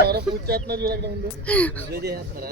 ఎవరో పూజ చేస్తున్నారు చూడ అక్కడ ముందు చేస్తారా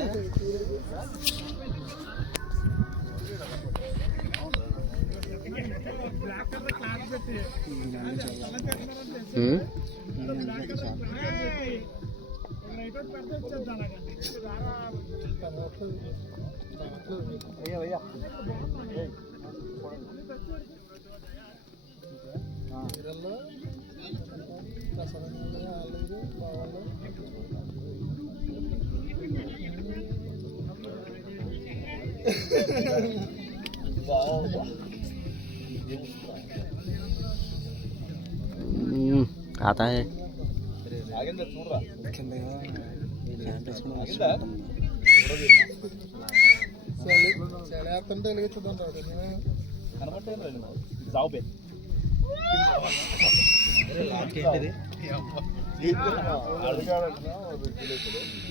आता है చలేస్తుంటే వెలిగించుదాం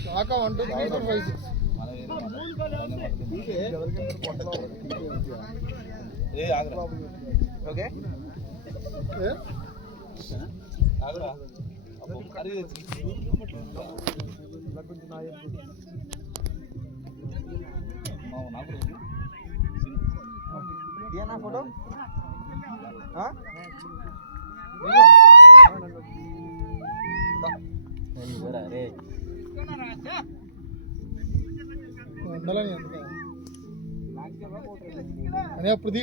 కాకా 1 2 3 4 5 6 ఓకే ఆగరా అబ్బో కరి కొంచెం నాకు దియనా ఫోటో అనే ఇప్పుడుది